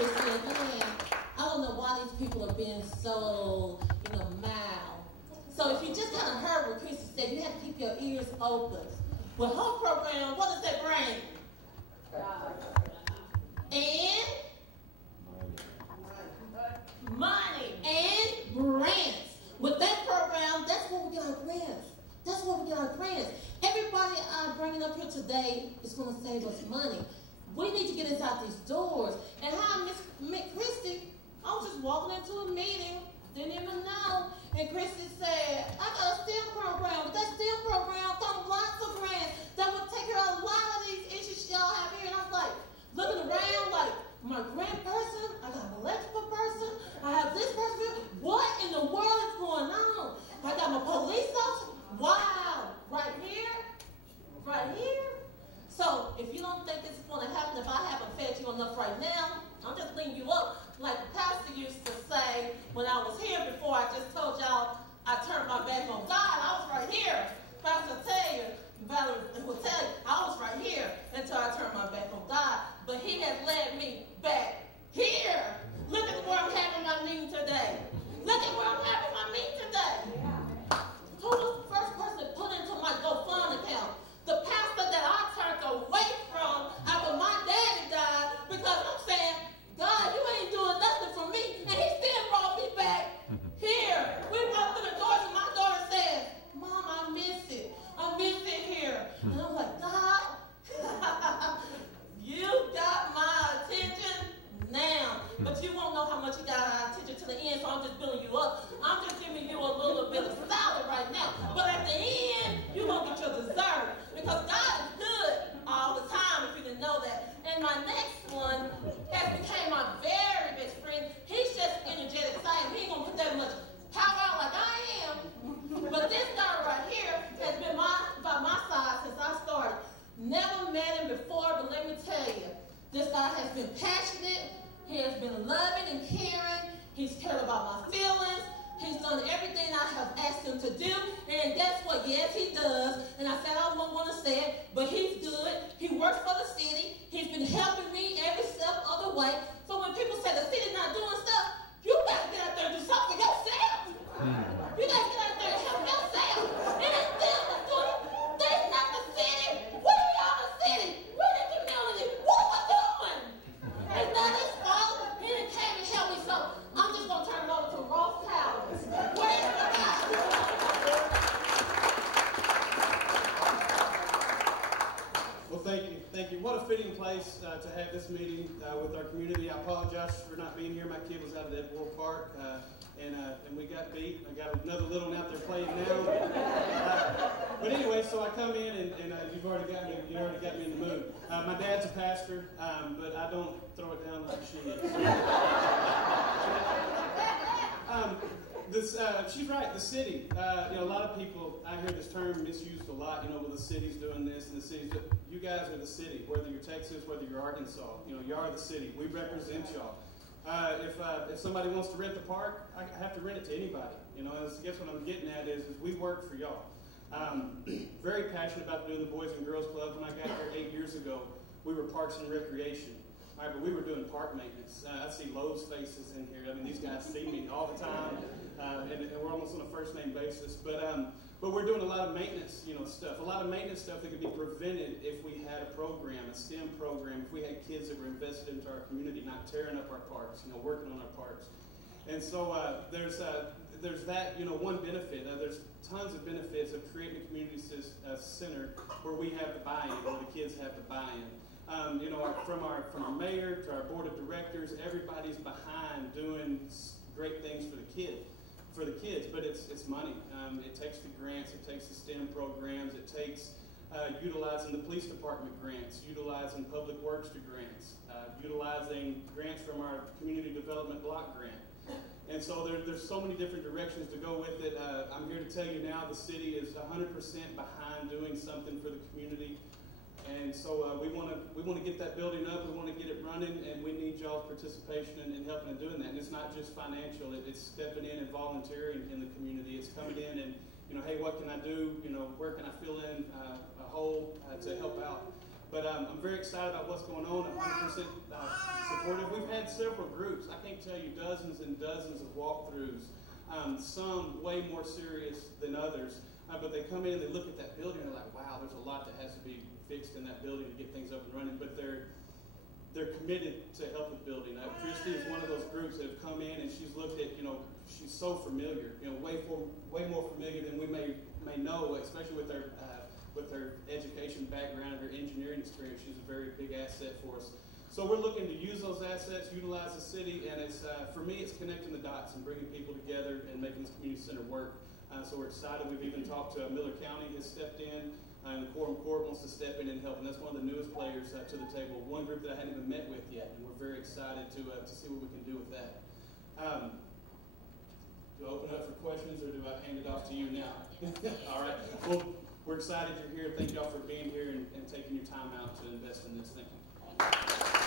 Christy, again, I don't know why these people are being so, mild. So if you just kind of heard what Christy said, you have to keep your ears open. With her program, what does that bring? And money and grants. With that program, that's where we get our grants. That's where we get our grants. Everybody I'm bringing up here today is going to save us money. We need to get us out these doors. And how I met Christy, I was just walking into a meeting, didn't even know. And Christy said, I got a STEM program. But that STEM program comes lots of grants that will take care of a lot of these issues y'all have here. And I was like, looking around like, my grant person, I got an electrical person, I have this person. What in the world is going on? I got my police officer. Wow, right here, right here. So if you don't think this is going to happen, if I haven't fed you enough right now, I'm just leading you up. Like the pastor used to say when I was here before, I just told y'all I turned my back on God. I was right here. Pastor will tell you, Valerie will tell you, I was right here until I turned my back on God. But he has led me back here. Look at where I'm having my meeting today. Look at where I'm having my meeting today. Who was the first person to put into my GoFund account? The pastor that I turned away from after my daddy died because I'm saying, God, you ain't doing nothing for me. And he still brought me back here. We walked through the doors and my daughter said, Mom, I miss it. I miss it here. And I'm like, God, you got my attention now. But you won't know how much you got our attention to the end, so I'm just building you up. I'm just giving you a little bit of salad right now. But at the end, you're going to get your dessert. Because God is good all the time, if you didn't know that. And my next one has became my very best friend. He's just energetic, excited. He ain't going to put that much power out like I am. But this guy right here has been by my side since I started. Never met him before, but let me tell you, this guy has been passionate. He has been loving and caring. He's cared about my feelings. He's done everything I have asked him to do. And guess what? Yes, he does. And I said I wasn't going to say it, but he's good. He works for the city. He's been helping me every step of the way. So when people say the city's not doing stuff, you got to get out there and do something for yourself. You got to get out there and help yourself. It ain't them that's doing it. That's not the city. We are the city. We the community. What we doing? It's not his fault. He didn't came and help me, so I'm just going to turn it over to Ross Towers. Where's the guy? Well, thank you. Thank you. What a fitting place to have this meeting with our community. I apologize for not being here. My kid was out at Edgewater Park, and we got beat. I got another little one out there playing now. But anyway, so I come in, and you already got me in the mood. My dad's a pastor, but I don't throw it down like she is. She's right, the city. A lot of people, I hear this term misused a lot, well, the city's doing this and the city's doing. You guys are the city, whether you're Texas, whether you're Arkansas, you are the city. We represent y'all. If somebody wants to rent the park, I have to rent it to anybody. I guess what I'm getting at is we work for y'all. Very passionate about doing the Boys and Girls Club. When I got here 8 years ago, we were Parks and Recreation. All right, but we were doing park maintenance. I see Lowe's faces in here. I mean, these guys see me all the time, and we're almost on a first-name basis. But we're doing a lot of maintenance, stuff. A lot of maintenance stuff that could be prevented if we had a program, a STEM program, if we had kids that were invested into our community, not tearing up our parks, working on our parks. And so there's that, one benefit. There's tons of benefits of creating a community center where we have the buy-in, where the kids have the buy-in. From our mayor to our board of directors, everybody's behind doing great things for the kids. But it's money. It takes the grants, it takes the STEM programs, it takes utilizing the police department grants, utilizing public works grants, utilizing grants from our community development block grant. And so there's so many different directions to go with it. I'm here to tell you now the city is 100% behind doing something for the community. And so we want to get that building up, we want to get it running, and we need y'all's participation in helping in doing that. And it's not just financial, it's stepping in and volunteering in the community. It's coming in and, hey, what can I do? Where can I fill in a hole to help out? But I'm very excited about what's going on. I'm 100% supportive. We've had several groups. I can't tell you dozens and dozens of walkthroughs. Some way more serious than others. But they come in and they look at that building and they're like, wow, there's a lot that has to be fixed in that building to get things up and running. But they're committed to help with building. Christy is one of those groups that have come in and she's looked at, she's so familiar, way more familiar than we may know, especially with her education background, her engineering experience. She's a very big asset for us. So we're looking to use those assets, utilize the city, and it's for me, it's connecting the dots and bringing people together and making this community center work. So we're excited. We've even talked to Miller County has stepped in. And the Quorum Court wants to step in and help, and that's one of the newest players to the table. One group that I hadn't even met with yet, and we're very excited to see what we can do with that. Do I open up for questions, or do I hand it off to you now? All right. Well, we're excited you're here. Thank y'all for being here and taking your time out to invest in this. Thank you.